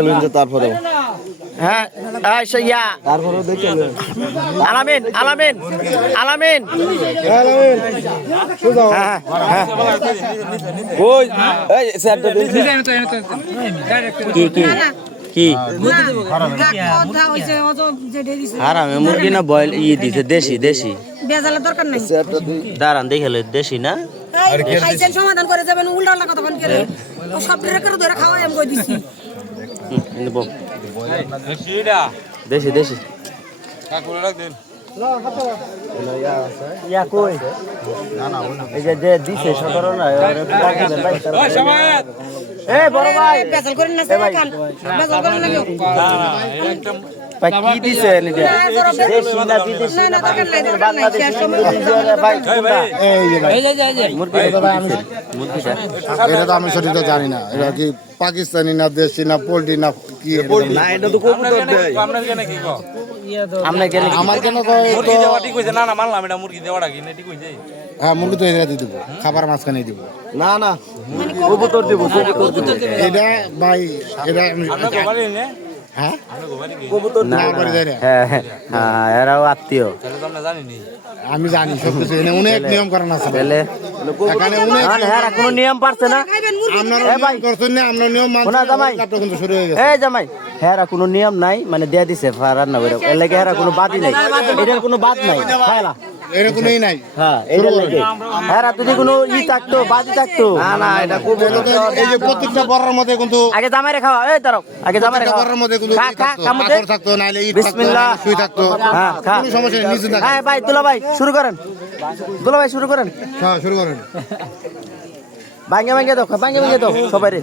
লইন তারপরে হ্যাঁ এই তারপরে দেখতে লইন আলামিন আলামিন আলামিন হ্যাঁ হ্যাঁ ওই এই স্যারটা দিন কি কি কি হারামে মুরগি না বয়েল ই দিছে দেশি দেশি বেজালের দরকার নাই দাঁড়ান দেখে দেশি না সমাধান করে যাবেন উল্টা কথা করে সব করে ধরে খাওয়াই আমি কই দিছি। দেশি দেশি। কই? এই যে যে না ভাই কি এটা তো আমি সঠিকটা জানি না। এটা কি পাকিস্তানি না দেশি না পোল্ট্রি না কি এটা তো আমি- না এটা তো কবুতর দেয়। আমরা গেলে আমার কেন তো হ্যাঁ মুরগি তো এটা দিয়ে দিব। খাবার মাঝখানে দিব। না না কবুতর দিব কবুতর দিব। এটা ভাই এটা হ্যাঁ। হ্যাঁ হ্যাঁ এরাও আত্মীয়। আমি জানি সব অনেক নিয়ম করানো আছে। এখানে অনেক হ্যাঁ কোনো নিয়ম পারছে না। আপনারা এ ভাই। নিয়ম করছেন না আমরা নিয়ম মানছি জামাই। কাজটা কিন্তু শুরু হয়ে গেছে। এই জামাই। হ্যাঁ কোনো নিয়ম নাই মানে দিয়ে দিছে রান্না করে। এর লাগে হ্যাঁ কোনো বাদই নাই। এটার কোনো বাদ নাই। খাইলা এর কোনোই নাই। হ্যাঁ হ্যাঁ যদি কোনো ই থাকতো বাদি থাকতো। না না এটা এটা এই যে প্রত্যেকটা বড়ার মধ্যে কিন্তু আগে জামাই রে এই দাঁড়াও আগে জামাই রে বড়ার মধ্যে কিন্তু খা খা থাকতো, থাকতো নাইলে ইট বিসমিল্লাহ। নাইলে থাকতো। হ্যাঁ কোনো সমস্যা নেই নিচে থাকে। হ্যাঁ ভাই দুলা ভাই শুরু করেন। দুলা ভাই শুরু করেন। হ্যাঁ শুরু করেন। ভাঙ্গে ভাঙ্গে দাও ভাঙ্গে ভাঙ্গে দাও সবাই রে।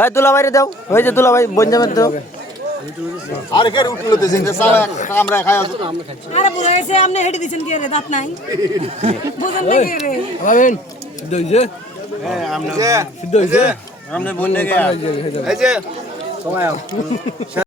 হ্যাঁ দুলা ভাই রে দাও ওই যে দুলা ভাই বঞ্জামের দাও। আর কে উঠল দেশে সারা আমরা খাই আরে বুড়ো এসে আপনি হেডি দিছেন কি রে? দাঁত নাই। বুঝেন না কি রে? আমরা বলে গেছে এই যে।